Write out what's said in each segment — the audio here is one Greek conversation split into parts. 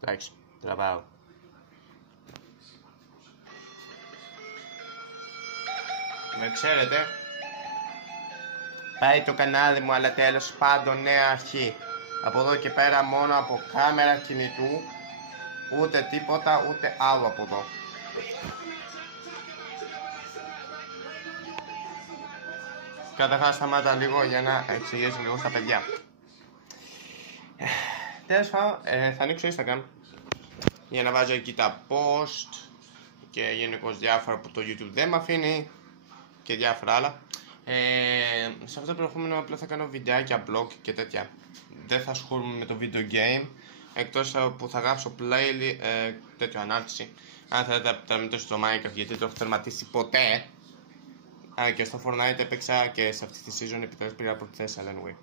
Εντάξει, τραβάω. Με ξέρετε, πάει το κανάλι μου, αλλά τέλος πάντων νέα αρχή. Από εδώ και πέρα μόνο από κάμερα κινητού, ούτε τίποτα, ούτε άλλο από εδώ. Καταρχάς σταμάτα λίγο για να εξηγήσω λίγο στα παιδιά. Τέλος πάντων, θα ανοίξω Instagram για να βάζω εκεί τα post και γενικώς διάφορα που το YouTube δεν με αφήνει και διάφορα άλλα. Σε αυτό το προηγούμενο απλά θα κάνω βιντεάκια, blog και τέτοια. Δεν θα ασχολούμαι με το video game, εκτός που θα γράψω playlist, τέτοιο ανάρτηση. Αν θέλετε να μετρήσω στο Minecraft, γιατί δεν το έχω τερματίσει ποτέ. Και στο Fortnite έπαιξα και σε αυτή τη season επιτέλους πήρα πρώτη θέση, αλλά anyway.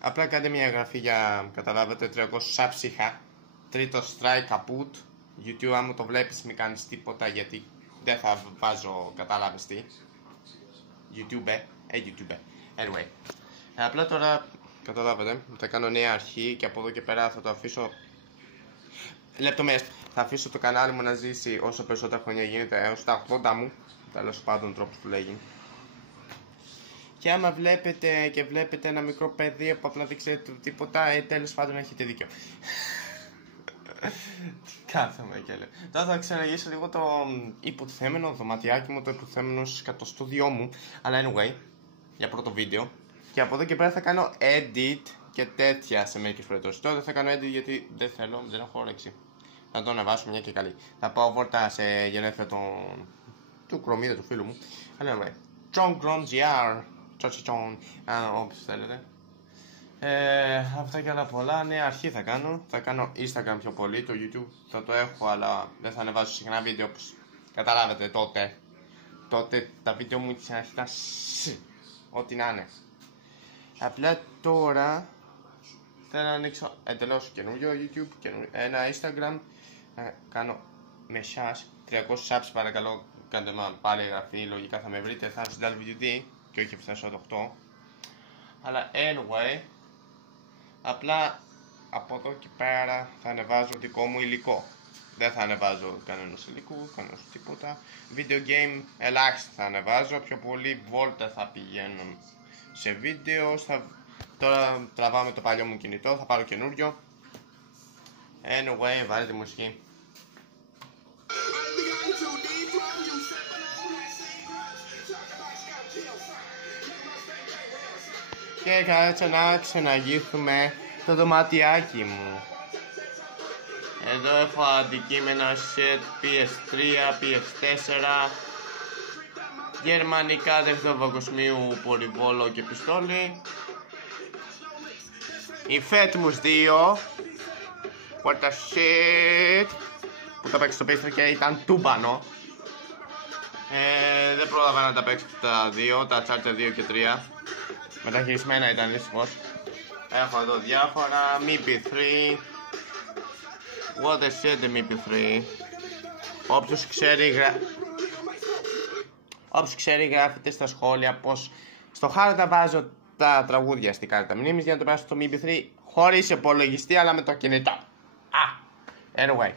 Απλά κάντε μια εγγραφή για, καταλάβετε, 300 subs είχα. Τρίτο strike kaput. YouTube, άμα το βλέπεις μην κάνεις τίποτα, γιατί δεν θα βάζω, κατάλαβες τι. YouTube, YouTube. Anyway. Απλά τώρα, καταλάβετε, θα κάνω νέα αρχή και από εδώ και πέρα θα το αφήσω. Λεπτομέρειες. Θα αφήσω το κανάλι μου να ζήσει όσο περισσότερα χρόνια γίνεται, έως τα 80 μου. Τέλος πάντων, τρόπος που λέγει. Και άμα βλέπετε ένα μικρό παιδί που απλά δεν ξέρετε τίποτα, τέλος πάντων έχετε δίκιο. Κάθομαι και λέω. Τώρα θα ξαναγήσω λίγο το υποτιθέμενο δωματιάκι μου, το υποτιθέμενο σκατοστούδιό μου. Αλλά anyway, για πρώτο βίντεο. Και από εδώ και πέρα θα κάνω edit και τέτοια σε μερικές περιπτώσεις. Τώρα δεν θα κάνω edit γιατί δεν θέλω, δεν έχω όρεξη. Θα το ανεβάσω μια και καλή. Θα πάω βόρτα σε γενέθλια του Κρομίδα, του φίλου μου. Αλλά anyway, John Gron GR. Όποιος θέλετε. Αυτά και άλλα πολλά. Νέα αρχή θα κάνω. Θα κάνω Instagram πιο πολύ. Το YouTube θα το έχω, αλλά δεν θα ανεβάζω συχνά βίντεο όπως καταλάβετε τότε. Τότε τα βίντεο μου της αρχής ήταν ό,τι να είναι. Απλά τώρα θέλω να ανοίξω εντελώς καινούριο YouTube, ένα Instagram. Θα κάνω με εσάς 300 subs, παρακαλώ. Κάντε πάλι εγγραφή, λογικά θα με βρείτε. Θα έρθω στην άλλη βίντεο και όχι φτάσω το 8. Αλλά anyway, απλά από εδώ και πέρα θα ανεβάζω δικό μου υλικό. Δεν θα ανεβάζω κανένας υλικού, κανένας τίποτα. Video game ελάχιστα θα ανεβάζω, πιο πολύ βόλτα θα πηγαίνω σε βίντεο. Τώρα τραβάω με το παλιό μου κινητό, θα πάρω καινούριο. Anyway, βάλε τη μουσική. Και κάτσε να ξαναγύθουμε το δωματιάκι μου. Εδώ έχω αντικείμενα set PS3, PS4, γερμανικά δεύτερο παγκοσμίου, πολυβόλο και πιστόλι. Η Infamous 2, what the shit, που τα παίξω στο PS3 και ήταν τούμπανο. Δεν πρόλαβα να τα παίξω τα δύο, τα Charter 2 και 3. Μεταχειρισμένα ήταν δυστυχώς. Έχω εδώ διάφορα, MP3. What the shit, MP3. Όποιος ξέρει γράφετε στα σχόλια πως στο χάρτα βάζω τα τραγούδια στην κάρτα μνήμης για να το περάσω στο MP3 χωρίς υπολογιστή αλλά με το κινητό. Anyway.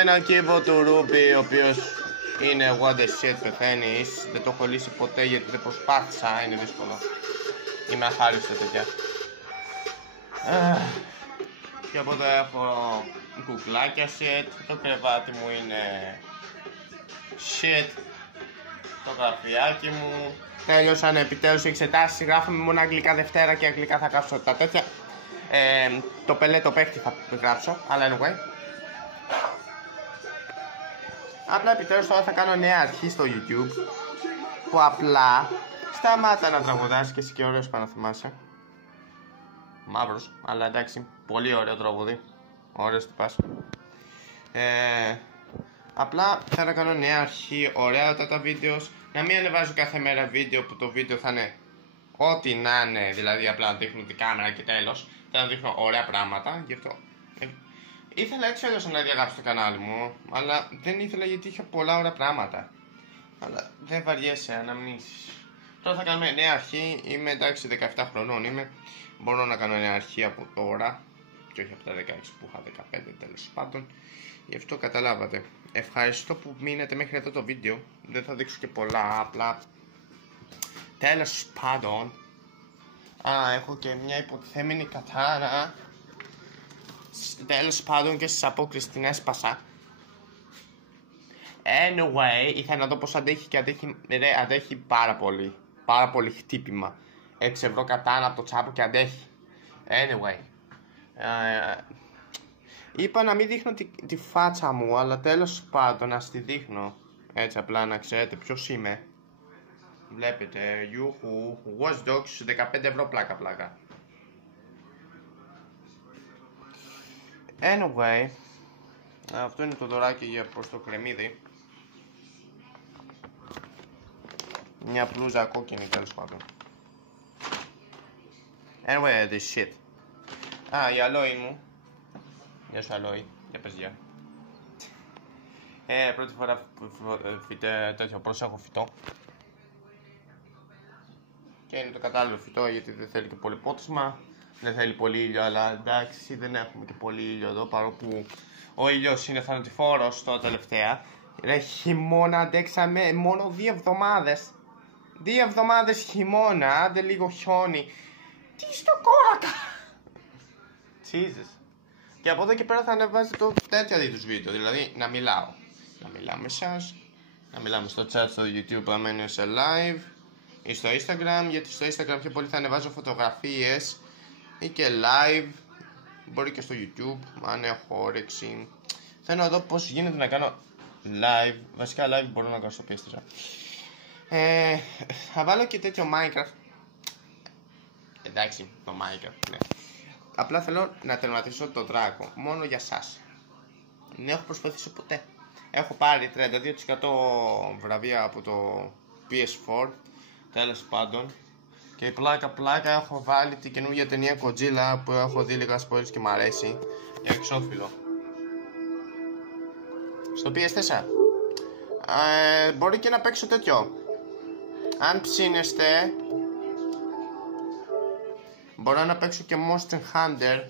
Ένα κύβο του Ruby ο οποίος είναι what the shit, πεθαίνεις. Δεν το έχω λύσει ποτέ γιατί δεν προσπάθησα, είναι δύσκολο. Είμαι αχάριστο τέτοια. Και από εδώ έχω κουκλάκια shit. Το κρεβάτι μου είναι shit. Το γραφιάκι μου. Τέλειωσαν επιτέλους οι εξετάσεις. Γράφουμε μόνο αγγλικά Δευτέρα και αγγλικά θα γράψω τα τέτοια. Το πελέ το παίχτη θα γράψω, αλλά anyway. Απλά επιτέλους τώρα θα κάνω νέα αρχή στο YouTube που απλά σταμάτα να τραγουδάς και εσύ και ωραίος πάνω θυμάσαι. Μαύρος, αλλά εντάξει, πολύ ωραίο τραγούδι. Ωραίος τι πας. Απλά θα να κάνω νέα αρχή, ωραία τα βίντεο. Να μην ανεβάζω κάθε μέρα βίντεο που το βίντεο θα είναι ό,τι να είναι, δηλαδή απλά να δείχνω την κάμερα και τέλος. Θα να δείχνω ωραία πράγματα, γι' αυτό ήθελα έτσι έδωσα να διαγράψω το κανάλι μου, αλλά δεν ήθελα γιατί είχα πολλά ωραία πράγματα. Αλλά δεν βαριέσαι να μην Τώρα θα κάνουμε νέα αρχή. Είμαι εντάξει 17 χρονών είμαι. Μπορώ να κάνω νέα αρχή από τώρα. Και όχι από τα 16 που είχα, 15 τέλος πάντων. Γι' αυτό καταλάβατε. Ευχαριστώ που μείνετε μέχρι εδώ το βίντεο. Δεν θα δείξω και πολλά, απλά τέλος πάντων. Έχω και μια υποτιθέμενη κατάρα. Τέλος πάντων και στις απόκρισεις την έσπασα. Anyway, ήθελα να δω πως αντέχει και αντέχει πάρα πολύ χτύπημα. 6 ευρώ κατάνα από το τσάπο και αντέχει. Anyway, είπα να μην δείχνω τη φάτσα μου, αλλά τέλος πάντων να τη δείχνω. Έτσι απλά να ξέρετε ποιος είμαι. Βλέπετε, Yuhu, Watch Dogs, 15 ευρώ πλάκα. Anyway, αυτό είναι το δωράκι για προς το κρεμμύδι. Μια μπλούζα κόκκινη τέλος πάντων. Anyway, this shit. Η αλόη μου. Γεια σου αλόη, για πες γεια. Πρώτη φορά τέτοιο προσέχω φυτό. Και είναι το κατάλληλο φυτό γιατί δεν θέλει και πολύ πότισμα. Δεν θέλει πολύ ήλιο, αλλά εντάξει δεν έχουμε και πολύ ήλιο εδώ, παρόλο που ο ήλιος είναι θανατηφόρος τώρα τελευταία. Ρε χειμώνα αντέξαμε μόνο 2 εβδομάδες. 2 εβδομάδες χειμώνα, άντε λίγο χιόνι. Τι στο κόρακα! Jesus. Και από εδώ και πέρα θα ανεβάζει το τέτοιο είδους βίντεο, δηλαδή να μιλάω. Να μιλάω με εσάς, να μιλάμε στο chat στο YouTube αν μένω σε live ή στο Instagram, γιατί στο Instagram πιο πολύ θα ανεβάζω φωτογραφίες ή και live, μπορεί και στο YouTube αν έχω όρεξη. Θέλω να δω πως γίνεται να κάνω live, βασικά live μπορώ να κάνω στο PS4. Θα βάλω και τέτοιο Minecraft. Εντάξει, το Minecraft, ναι. Απλά θέλω να τερματίσω το δράκο, μόνο για σας. Δεν έχω προσπαθήσει ποτέ. Έχω πάρει 32% βραβεία από το PS4, τέλος πάντων. Και πλάκα έχω βάλει την καινούργια ταινία Godzilla που έχω δει λίγα spoilers και μ' αρέσει. Για εξώφυλλο. Στο PS4. Μπορεί και να παίξω τέτοιο. Αν ψήνεστε, μπορώ να παίξω και Monster Hunter.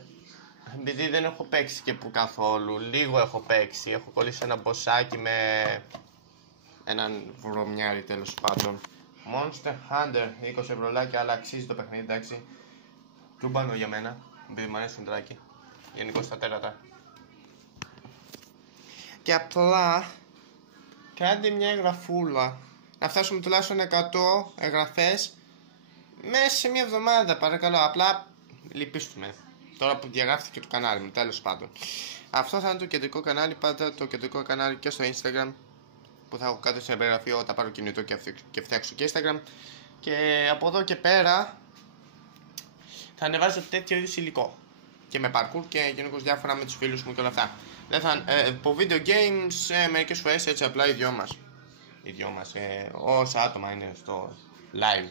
Επειδή δεν έχω παίξει και που καθόλου. Λίγο έχω παίξει. Έχω κολλήσει ένα μποσάκι με έναν βρωμιάρι τέλος πάντων. Monster Hunter, 20 ευρώ, αλλά αξίζει το παιχνίδι, εντάξει. Τούμπανο για μένα, επειδή μου αρέσει τράκι. Γενικώς τα τέρατα. Και απλά κάντε μια εγγραφούλα. Να φτάσουμε τουλάχιστον 100 εγγραφές μέσα σε μια εβδομάδα, παρακαλώ. Απλά λυπήστουμε. Τώρα που διαγράφηκε το κανάλι μου, τέλος πάντων. Αυτό θα είναι το κεντρικό κανάλι, πάντα το κεντρικό κανάλι και στο Instagram. Που θα έχω κάτω στην περιγραφή όταν πάρω κινητό και φτιάξω και Instagram. Και από εδώ και πέρα θα ανεβάζω τέτοιο είδους υλικό. Και με parkour και γενικώς διάφορα με τους φίλους μου και όλα αυτά. Δεν θα, από video games μερικές φορές έτσι απλά οι δυο μας. Όσα άτομα είναι στο live.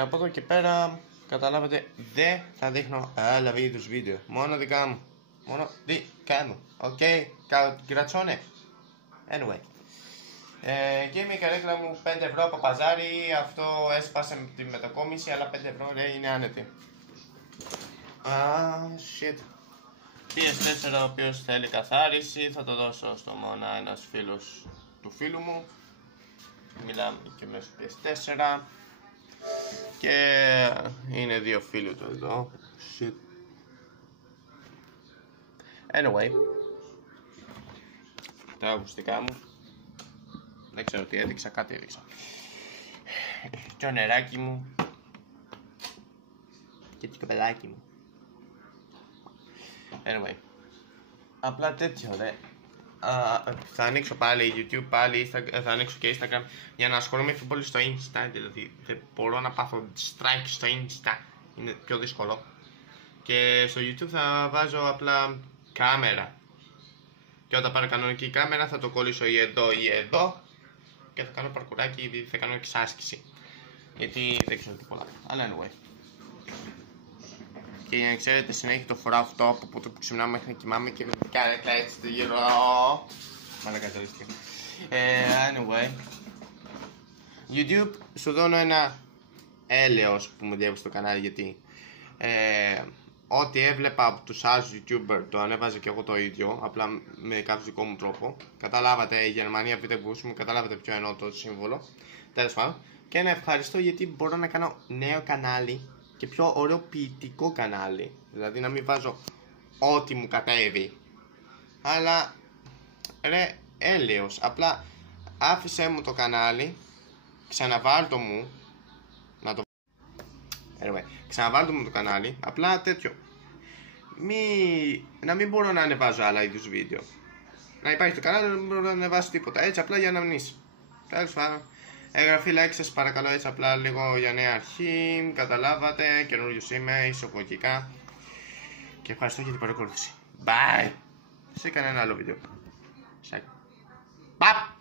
Από εδώ και πέρα καταλάβατε δεν θα δείχνω άλλα είδους βίντεο. Μόνο δικά μου. Οκ, κρατσόνε. Anyway. Και η καρέκλα μου 5 ευρώ από παζάρι. Αυτό έσπασε με τη μετακόμιση, αλλά 5 ευρώ ρε, είναι άνετη. Shit. PS4 ο οποίος θέλει καθάριση. Θα το δώσω στο Μόνα, ένας φίλος του φίλου μου. Μιλάμε και μέσω PS4. Και είναι 2 φίλοι του εδώ. Shit. Anyway. Τα ακουστικά μου. Δεν ξέρω τι έδειξα, κάτι έδειξα. Το νεράκι μου. Και το καπελάκι μου. Anyway. Απλά τέτοιο ρε. Θα ανοίξω πάλι YouTube, πάλι θα ανοίξω και Instagram για να ασχολούμαι πιο πολύ στο Insta. Δηλαδή δεν μπορώ να πάθω strike στο Insta. Είναι πιο δύσκολο. Και στο YouTube θα βάζω απλά κάμερα. Και όταν πάρω κανονική κάμερα θα το κολλήσω ή εδώ ή εδώ. Και θα κάνω παρκουράκι ή θα κάνω εξάσκηση. Γιατί δεν ξέρω τι πολλά. Αλλά anyway. Και για να ξέρετε συνέχεια το φοράω αυτό από πότε που ξυπνάω μέχρι να κοιμάμαι και με την καρέκλα έτσι το γύρω. Μαλάκα τελείστηκε. Anyway. YouTube σου δώνω ένα έλεος που μου διέβησε το κανάλι, γιατί ό,τι έβλεπα από τους άλλους YouTuber το ανέβαζα και εγώ το ίδιο, απλά με κάποιο δικό μου τρόπο. Καταλάβατε, η Γερμανία βίντεο που μου, καταλάβατε ποιο εννοώ το σύμβολο. Τέλος πάντων. Και να ευχαριστώ γιατί μπορώ να κάνω νέο κανάλι και πιο ωραίο ποιητικό κανάλι. Δηλαδή να μην βάζω ό,τι μου κατέβει. Αλλά ρε έλεος, απλά άφησέ μου το κανάλι, ξαναβάλτο μου να το... ξαναβάλτο μου το κανάλι, απλά τέτοιο. Να μην μπορώ να ανεβάζω άλλα είδους βίντεο. Να υπάρχει το κανάλι, δεν μπορώ να ανεβάσω τίποτα. Έτσι απλά για να μνήσει. Τέλος πάντων. Εγγραφή, like σας παρακαλώ, έτσι απλά λίγο για νέα αρχή. Καταλάβατε, καινούριος είμαι, εισαγωγικά. Και ευχαριστώ για την παρακολούθηση. Bye! Σε κανένα άλλο βίντεο. Bye!